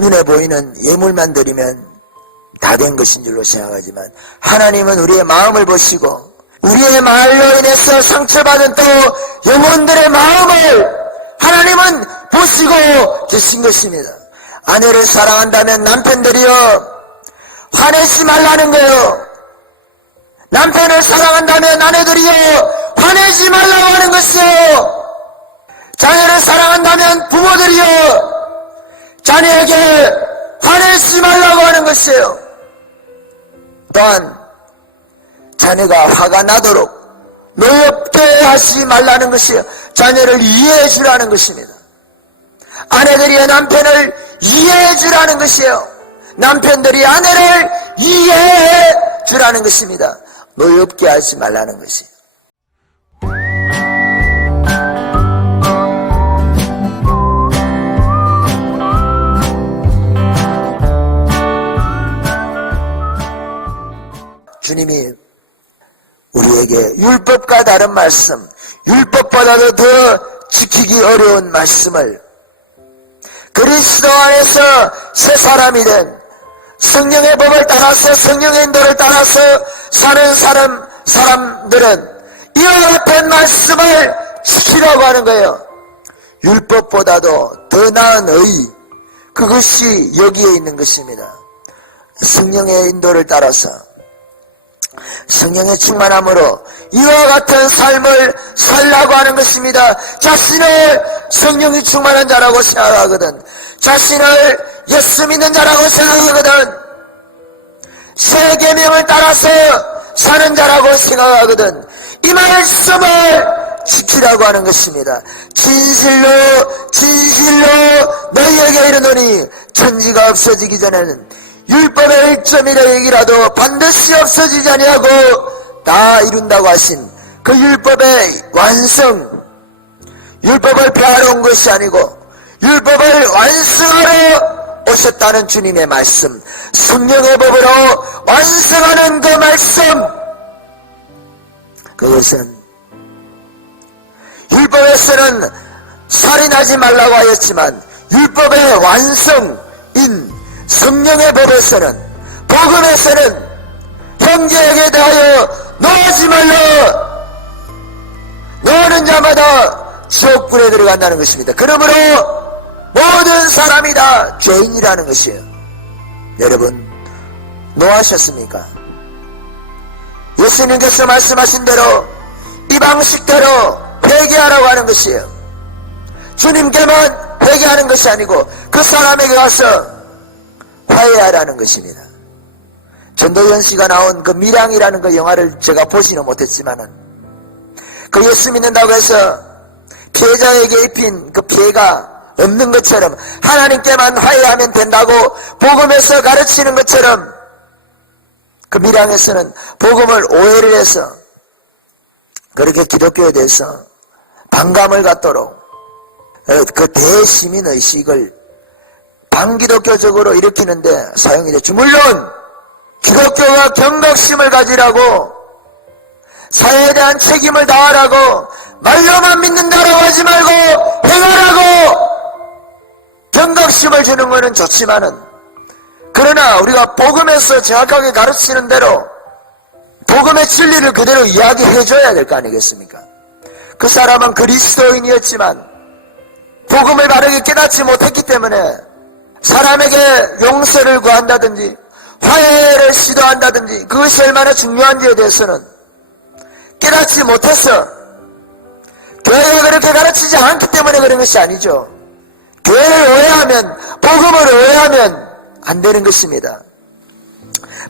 눈에 보이는 예물만 드리면 다 된 것인 줄로 생각하지만 하나님은 우리의 마음을 보시고 우리의 말로 인해서 상처받은 또 영혼들의 마음을 하나님은 보시고 계신 것입니다. 아내를 사랑한다면 남편들이여 화내지 말라는 거요. 남편을 사랑한다면 아내들이여 화내지 말라고 하는 것이요. 자녀를 사랑한다면 부모들이여 자녀에게 화내지 말라고 하는 것이에요. 또한 자녀가 화가 나도록 노엽게 하지 말라는 것이요. 자녀를 이해해 주라는 것입니다. 아내들이 남편을 이해해 주라는 것이에요. 남편들이 아내를 이해해 주라는 것입니다. 노엽게 하지 말라는 것이 주님이 우리에게 율법과 다른 말씀, 율법보다도 더 지키기 어려운 말씀을 그리스도 안에서 새 사람이 된 성령의 법을 따라서 성령의 인도를 따라서 사는 사람, 사람들은 이와 같은 말씀을 지키라고 하는 거예요. 율법보다도 더 나은 의, 그것이 여기에 있는 것입니다. 성령의 인도를 따라서 성령의 충만함으로 이와 같은 삶을 살라고 하는 것입니다. 자신을 성령이 충만한 자라고 생각하거든. 자신을 예수 믿는 자라고 생각하거든. 세 계명을 따라서 사는 자라고 생각하거든. 이 말씀을 지키라고 하는 것입니다. 진실로 진실로 너희에게 이르노니 천지가 없어지기 전에는 율법의 1.1획이라도 반드시 없어지지 아니하고 다 이룬다고 하신 그 율법의 완성. 율법을 폐하러 온 것이 아니고 율법을 완성하러 오셨다는 주님의 말씀 성령의 법으로 완성하는 그 말씀. 그것은 율법에서는 살인하지 말라고 하였지만 율법의 완성인 성령의 법에서는 복음에서는 형제에게 대하여 노하지 말라 노하는 자마다 지옥불에 들어간다는 것입니다. 그러므로 모든 사람이 다 죄인이라는 것이에요. 여러분 노하셨습니까? 예수님께서 말씀하신 대로 이 방식대로 회개하라고 하는 것이에요. 주님께만 회개하는 것이 아니고 그 사람에게 가서 화해하라는 것입니다. 전도연 씨가 나온 그 미량이라는 그 영화를 제가 보지는 못했지만은 그 예수 믿는다고 해서 피해자에게 입힌 그 피해가 없는 것처럼 하나님께만 화해하면 된다고 복음에서 가르치는 것처럼 그 미량에서는 복음을 오해를 해서 그렇게 기독교에 대해서 반감을 갖도록 그 대시민 의식을 반기독교적으로 일으키는데 사용이 됐죠. 물론 기독교가 경각심을 가지라고 사회에 대한 책임을 다하라고 말로만 믿는다고 하지 말고 행하라고 경각심을 주는 것은 좋지만은 그러나 우리가 복음에서 정확하게 가르치는 대로 복음의 진리를 그대로 이야기해 줘야 될 거 아니겠습니까? 그 사람은 그리스도인이었지만 복음을 바르게 깨닫지 못했기 때문에 사람에게 용서를 구한다든지 화해를 시도한다든지 그것이 얼마나 중요한지에 대해서는 깨닫지 못했어. 교회가 그렇게 가르치지 않기 때문에 그런 것이 아니죠. 교회를 오해하면 복음을 오해하면 안 되는 것입니다.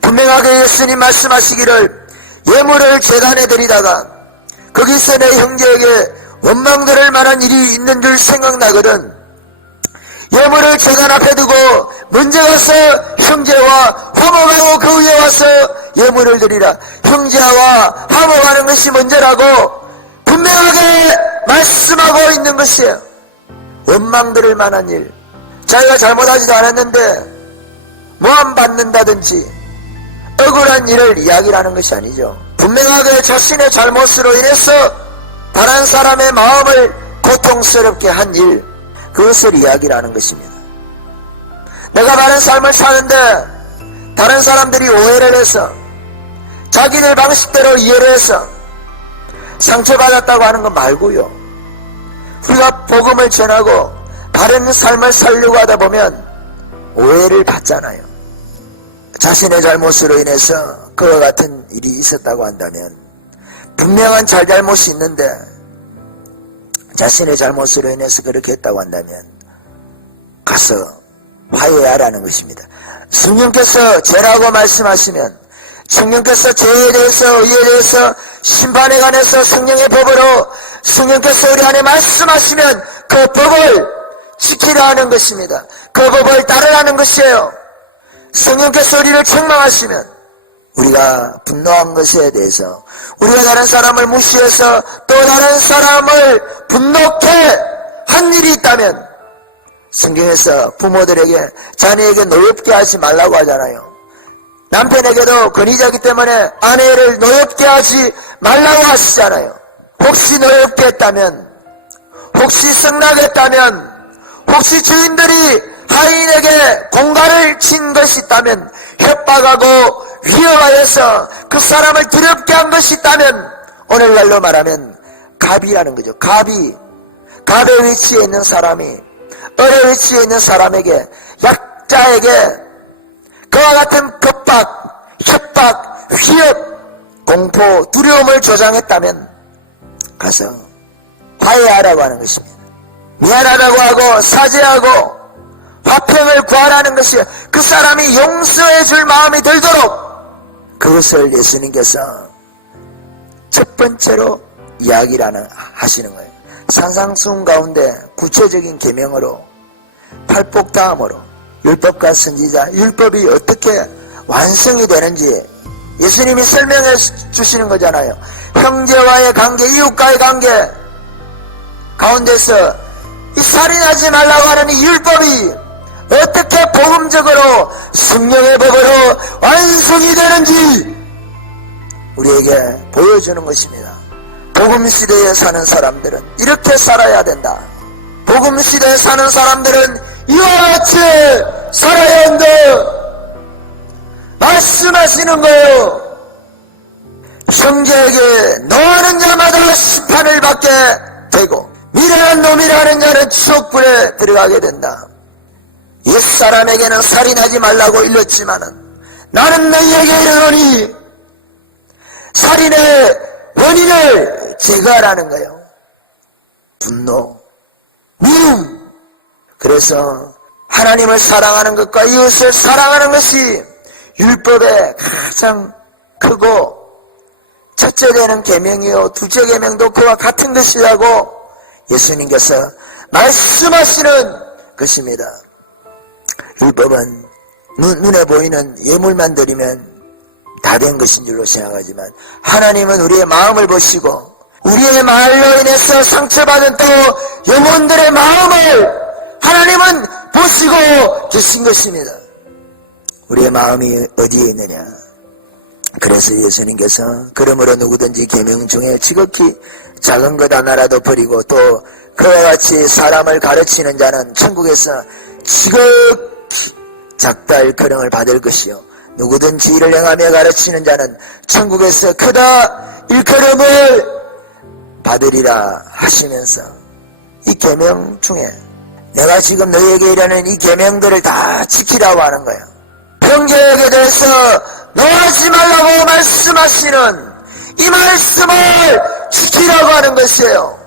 분명하게 예수님 말씀하시기를 예물을 재단에 드리다가 거기서 내 형제에게 원망 들을 만한 일이 있는 줄 생각나거든. 예물을 재단 앞에 두고 먼저 가서 형제와 화목하고 그 위에 와서 예물을 드리라. 형제와 화목하는 것이 먼저라고 분명하게 말씀하고 있는 것이에요. 원망 들을 만한 일. 자기가 잘못하지도 않았는데 모함 받는다든지 억울한 일을 이야기하는 것이 아니죠. 분명하게 자신의 잘못으로 인해서 다른 사람의 마음을 고통스럽게 한 일, 그것을 이야기를 하는 것입니다. 내가 바른 삶을 사는데 다른 사람들이 오해를 해서 자기들 방식대로 이해를 해서 상처받았다고 하는 거 말고요. 우리가 복음을 전하고 바른 삶을 살려고 하다 보면 오해를 받잖아요. 자신의 잘못으로 인해서 그와 같은 일이 있었다고 한다면 분명한 잘잘못이 있는데 자신의 잘못으로 인해서 그렇게 했다고 한다면 가서 화해하라는 것입니다. 성령께서 죄라고 말씀하시면 성령께서 죄에 대해서 의에 대해서 심판에 관해서 성령의 법으로 성령께서 우리 안에 말씀하시면 그 법을 지키라 하는 것입니다. 그 법을 따르라는 것이에요. 성령께서 우리를 책망하시면 우리가 분노한 것에 대해서 우리가 다른 사람을 무시해서 또 다른 사람을 분노케 한 일이 있다면 성경에서 부모들에게 자녀에게 노엽게 하지 말라고 하잖아요. 남편에게도 권위자기 때문에 아내를 노엽게 하지 말라고 하시잖아요. 혹시 노엽게 했다면, 혹시 성나겠다면, 혹시 주인들이 하인에게 공갈을 친 것이 있다면, 협박하고 위협하여서 그 사람을 두렵게 한 것이 있다면, 오늘날로 말하면 갑이라는 거죠. 갑이, 갑의 위치에 있는 사람이, 어의 위치에 있는 사람에게, 약자에게 그와 같은 겁박, 협박, 위협, 공포, 두려움을 조장했다면 가서 화해하라고 하는 것입니다. 미안하다고 하고 사죄하고 화평을 구하라는 것이 그 사람이 용서해 줄 마음이 들도록 그것을 예수님께서 첫 번째로 이야기를 하시는 거예요. 산상순 가운데 구체적인 계명으로 팔복다음으로 율법과 선지자, 율법이 어떻게 완성이 되는지 예수님이 설명해 주시는 거잖아요. 형제와의 관계, 이웃과의 관계 가운데서 이 살인하지 말라고 하는 이 율법이 어떻게 복음적으로 성령의 법으로 완성이 되는지 우리에게 보여주는 것입니다. 복음 시대에 사는 사람들은 이렇게 살아야 된다. 복음 시대에 사는 사람들은 이와 같이 살아야 한다. 말씀하시는 거예요. 형제에게 너하는 자마다 심판을 받게 되고 미련한 놈이라는 자는 지옥불에 들어가게 된다. 옛사람에게는 살인하지 말라고 일렀지만은 나는 너희에게 이르노니 살인의 원인을 제거하라는 거예요. 분노, 미움. 그래서 하나님을 사랑하는 것과 이웃을 사랑하는 것이 율법의 가장 크고 첫째 되는 계명이요 둘째 계명도 그와 같은 것이라고 예수님께서 말씀하시는 것입니다. 율법은 눈, 눈에 보이는 예물만 드리면 다 된 것인 줄로 생각하지만 하나님은 우리의 마음을 보시고 우리의 말로 인해서 상처받은 또 영혼들의 마음을 하나님은 보시고 계신 것입니다. 우리의 마음이 어디에 있느냐? 그래서 예수님께서 그러므로 누구든지 계명 중에 지극히 작은 것 하나라도 버리고 또 그와 같이 사람을 가르치는 자는 천국에서 지극히 작다 일컬음을 받을 것이요 누구든지 이를 행하며 가르치는 자는 천국에서 크다 일컬음을 받으리라 하시면서 이 계명 중에 내가 지금 너희에게 이르는 이 계명들을 다 지키라고 하는 거예요. 형제에게 대해서 너하지 말라고 말씀하시는 이 말씀을 지키라고 하는 것이에요.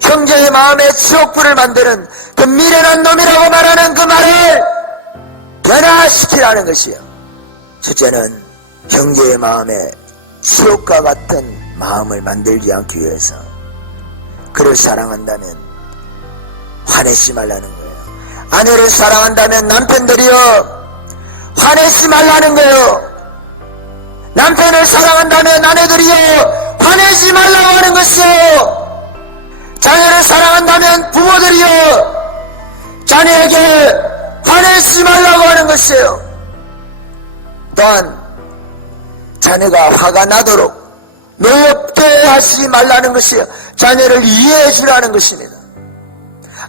형제의 마음에 지옥불을 만드는 그 미련한 놈이라고 말하는 그 말을 변화시키라는 것이요. 첫째는 형제의 마음에 지옥과 같은 마음을 만들지 않기 위해서 그를 사랑한다면 화내지 말라는 거예요. 아내를 사랑한다면 남편들이요 화내지 말라는 거예요. 남편을 사랑한다면 아내들이요 화내지 말라고 하는 것이요. 자녀를 사랑한다면 부모들이요 자녀에게 화내지 말라고 하는 것이에요. 또한 자녀가 화가 나도록 노엽게 하지 말라는 것이요 자녀를 이해해 주라는 것입니다.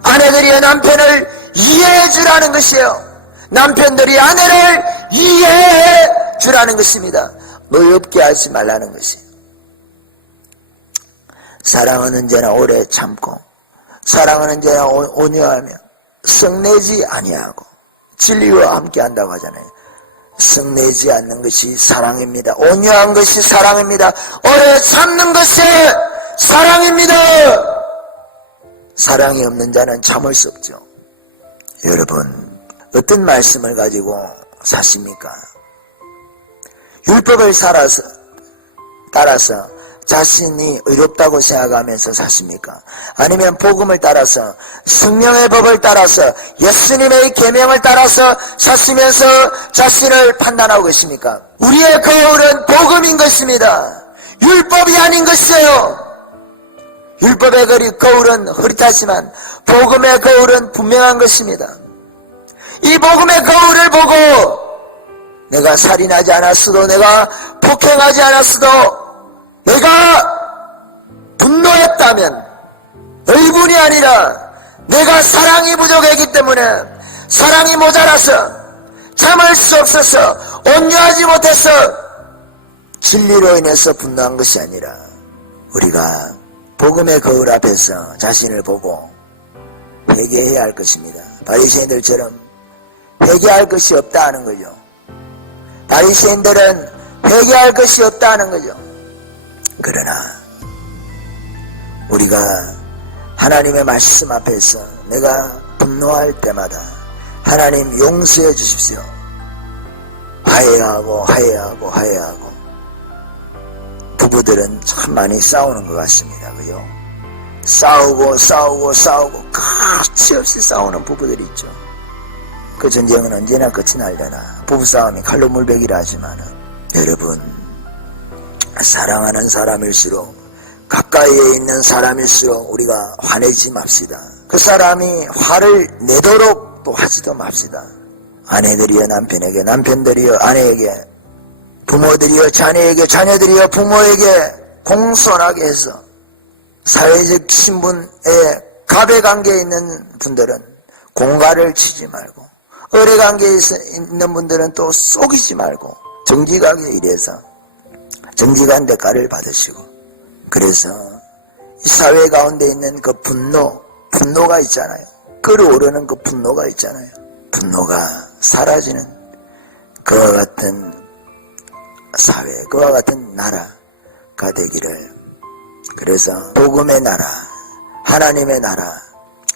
아내들이 남편을 이해해 주라는 것이에요. 남편들이 아내를 이해해 주라는 것입니다. 노엽게 하지 말라는 것이. 사랑은 언제나 오래 참고 언제나 오- 온유하며 성내지 아니하고 진리와 함께 한다고 하잖아요. 성내지 않는 것이 사랑입니다. 온유한 것이 사랑입니다. 오래 참는 것이 사랑입니다. 사랑이 없는 자는 참을 수 없죠. 여러분, 어떤 말씀을 가지고 사십니까? 율법을 살아서, 따라서 자신이 의롭다고 생각하면서 사십니까? 아니면 복음을 따라서 성령의 법을 따라서 예수님의 계명을 따라서 사시면서 자신을 판단하고 계십니까? 우리의 거울은 복음인 것입니다. 율법이 아닌 것이에요. 율법의 거리 거울은 흐릿하지만 복음의 거울은 분명한 것입니다. 이 복음의 거울을 보고 내가 살인하지 않았어도 내가 폭행하지 않았어도 내가 분노했다면 의분이 아니라 내가 사랑이 부족했기 때문에 사랑이 모자라서 참을 수 없어서 온유하지 못해서 진리로 인해서 분노한 것이 아니라 우리가 복음의 거울 앞에서 자신을 보고 회개해야 할 것입니다. 바리새인들처럼 회개할 것이 없다는 거죠. 바리새인들은 회개할 것이 없다는 거죠. 그러나 우리가 하나님의 말씀 앞에서 내가 분노할 때마다 하나님 용서해 주십시오. 화해하고 화해하고 화해하고 부부들은 참 많이 싸우는 것 같습니다. 그죠? 싸우고 싸우고 싸우고 끝이 없이 싸우는 부부들이 있죠. 그 전쟁은 언제나 끝이 날려나 부부싸움이 칼로 물베기라 하지만은 여러분 사랑하는 사람일수록 가까이에 있는 사람일수록 우리가 화내지 맙시다. 그 사람이 화를 내도록 또 하지도 맙시다. 아내들이여 남편에게 남편들이여 아내에게 부모들이여 자녀에게 자녀들이여 부모에게 공손하게 해서 사회적 신분에 갑의 관계에 있는 분들은 공갈을 치지 말고 의뢰 관계에 있는 분들은 또 속이지 말고 정직하게 일해서 정직한 대가를 받으시고 그래서 이 사회 가운데 있는 그 분노 분노가 있잖아요. 끌어오르는 그 분노가 있잖아요. 분노가 사라지는 그와 같은 사회 그와 같은 나라가 되기를. 그래서 복음의 나라 하나님의 나라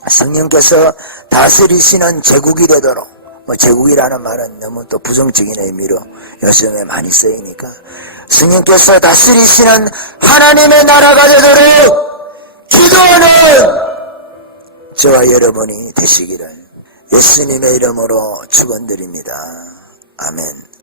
성령께서 다스리시는 제국이 되도록 뭐 제국이라는 말은 너무 또 부정적인 의미로 요즘에 많이 쓰이니까 성령께서 다스리시는 하나님의 나라가 되도록 기도하는 저와 여러분이 되시기를 예수님의 이름으로 축원드립니다. 아멘.